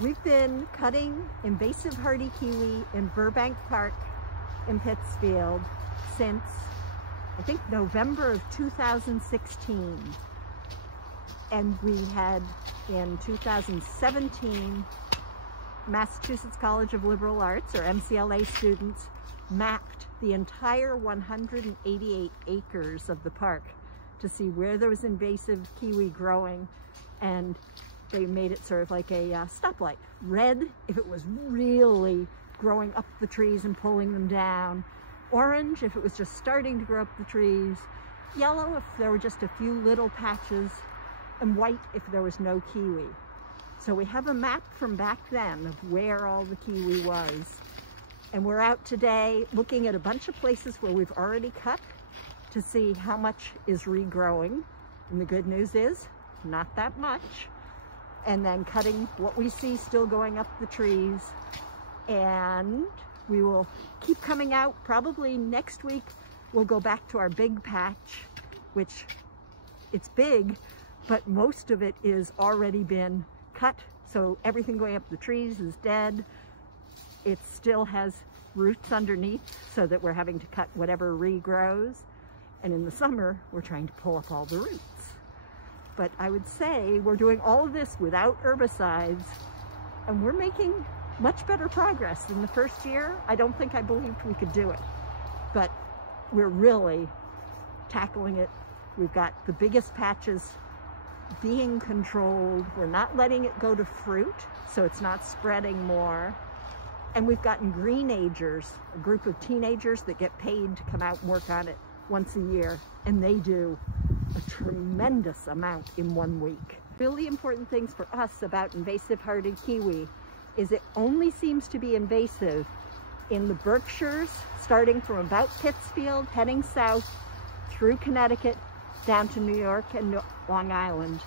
We've been cutting invasive hardy kiwi in Burbank Park in Pittsfield since, I think, November of 2016. And we had, in 2017, Massachusetts College of Liberal Arts, or MCLA students, mapped the entire 188 acres of the park to see where there was invasive kiwi growing, and they made it sort of like a stoplight. Red if it was really growing up the trees and pulling them down, orange if it was just starting to grow up the trees, yellow if there were just a few little patches, and white if there was no kiwi. So we have a map from back then of where all the kiwi was. And we're out today looking at a bunch of places where we've already cut to see how much is regrowing. And the good news is, not that much. And then cutting what we see still going up the trees. And we will keep coming out. Probably next week we'll go back to our big patch, which it's big, but most of it is already been cut. So everything going up the trees is dead. It still has roots underneath so that we're having to cut whatever regrows. And in the summer, we're trying to pull up all the roots. But I would say we're doing all of this without herbicides, and we're making much better progress than the first year. I don't think I believed we could do it, but we're really tackling it. We've got the biggest patches being controlled. We're not letting it go to fruit, so it's not spreading more. And we've gotten greenagers, a group of teenagers that get paid to come out and work on it once a year, and they do a tremendous amount in 1 week. Really important things for us about invasive hardy kiwi is it only seems to be invasive in the Berkshires, starting from about Pittsfield, heading south through Connecticut, down to New York and Long Island.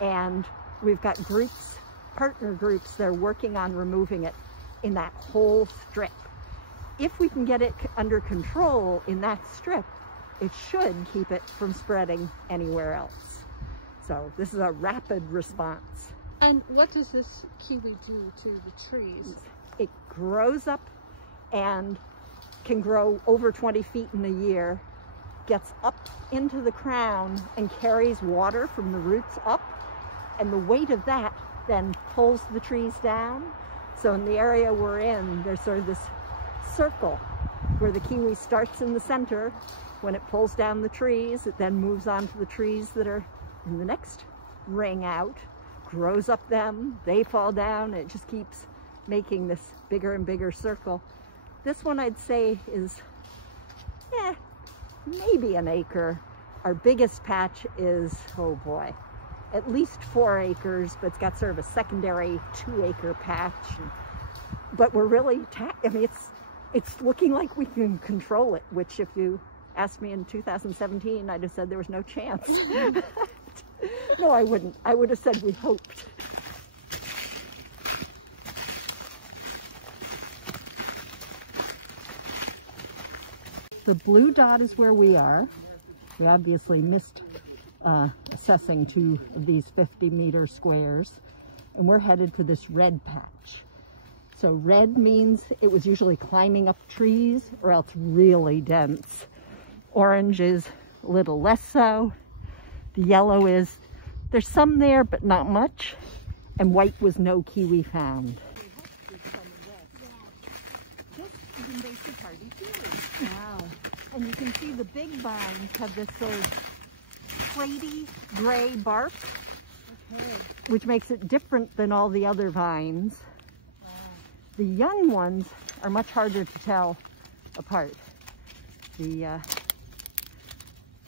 And we've got groups, partner groups, that are working on removing it in that whole strip. If we can get it under control in that strip, it should keep it from spreading anywhere else. So this is a rapid response. And what does this kiwi do to the trees? It grows up and can grow over 20 feet in a year, gets up into the crown and carries water from the roots up, and the weight of that then pulls the trees down. So in the area we're in, there's sort of this circle where the kiwi starts in the center. When it pulls down the trees, it then moves on to the trees that are in the next ring out, grows up them, they fall down, and it just keeps making this bigger and bigger circle. This one I'd say is, maybe an acre. Our biggest patch is, oh boy, at least 4 acres, but it's got sort of a secondary 2-acre patch. But we're really, I mean, it's looking like we can control it, which if you asked me in 2017, I'd have said there was no chance. No, I wouldn't. I would have said we hoped. The blue dot is where we are. We obviously missed assessing 2 of these 50-meter squares, and we're headed for this red patch. So red means it was usually climbing up trees or else really dense. Orange is a little less so. The yellow is, there's some there, but not much. And white was no kiwi found. This is invasive hardy kiwi. Wow. And you can see the big vines have this sort of slaty gray bark, which makes it different than all the other vines. Wow. The young ones are much harder to tell apart.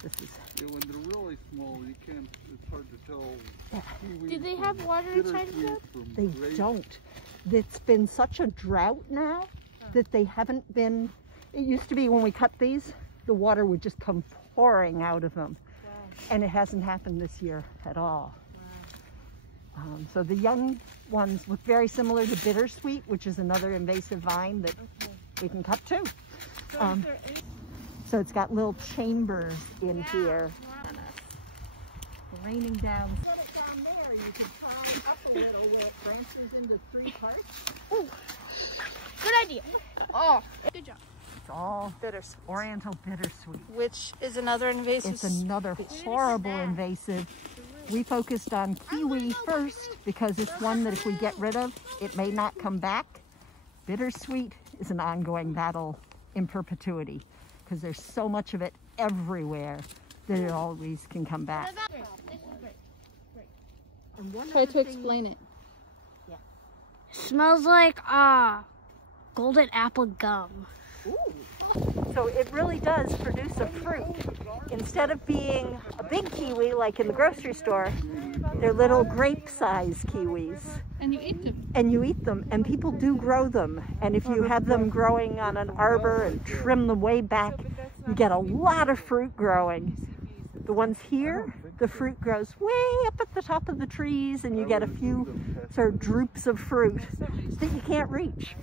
This is. Yeah, when they're really small, you can't. It's hard to tell. Yeah. Do they have water inside of them? They don't. It's been such a drought now that they haven't been. It used to be when we cut these, the water would just come pouring out of them, and it hasn't happened this year at all. Wow. So the young ones look very similar to bittersweet, which is another invasive vine that we can cut too. So it's got little chambers in here. Raining down. or you could tie up a little where it branches into 3 parts. Ooh, good idea. Oh, good job. It's all Bittersweet. Oriental bittersweet. Which is another invasive. It's another horrible invasive. We focused on kiwi first because it's one that if we get rid of, it may not come back. Bittersweet is an ongoing battle in perpetuity because there's so much of it everywhere that it always can come back. Try to explain it. Smells like golden apple gum. Ooh. So it really does produce a fruit. Instead of being a big kiwi like in the grocery store, they're little grape-sized kiwis. And you eat them. And you eat them, and people do grow them. And if you have them growing on an arbor and trim them way back, you get a lot of fruit growing. The ones here, the fruit grows way up at the top of the trees, and you get a few sort of droops of fruit that you can't reach.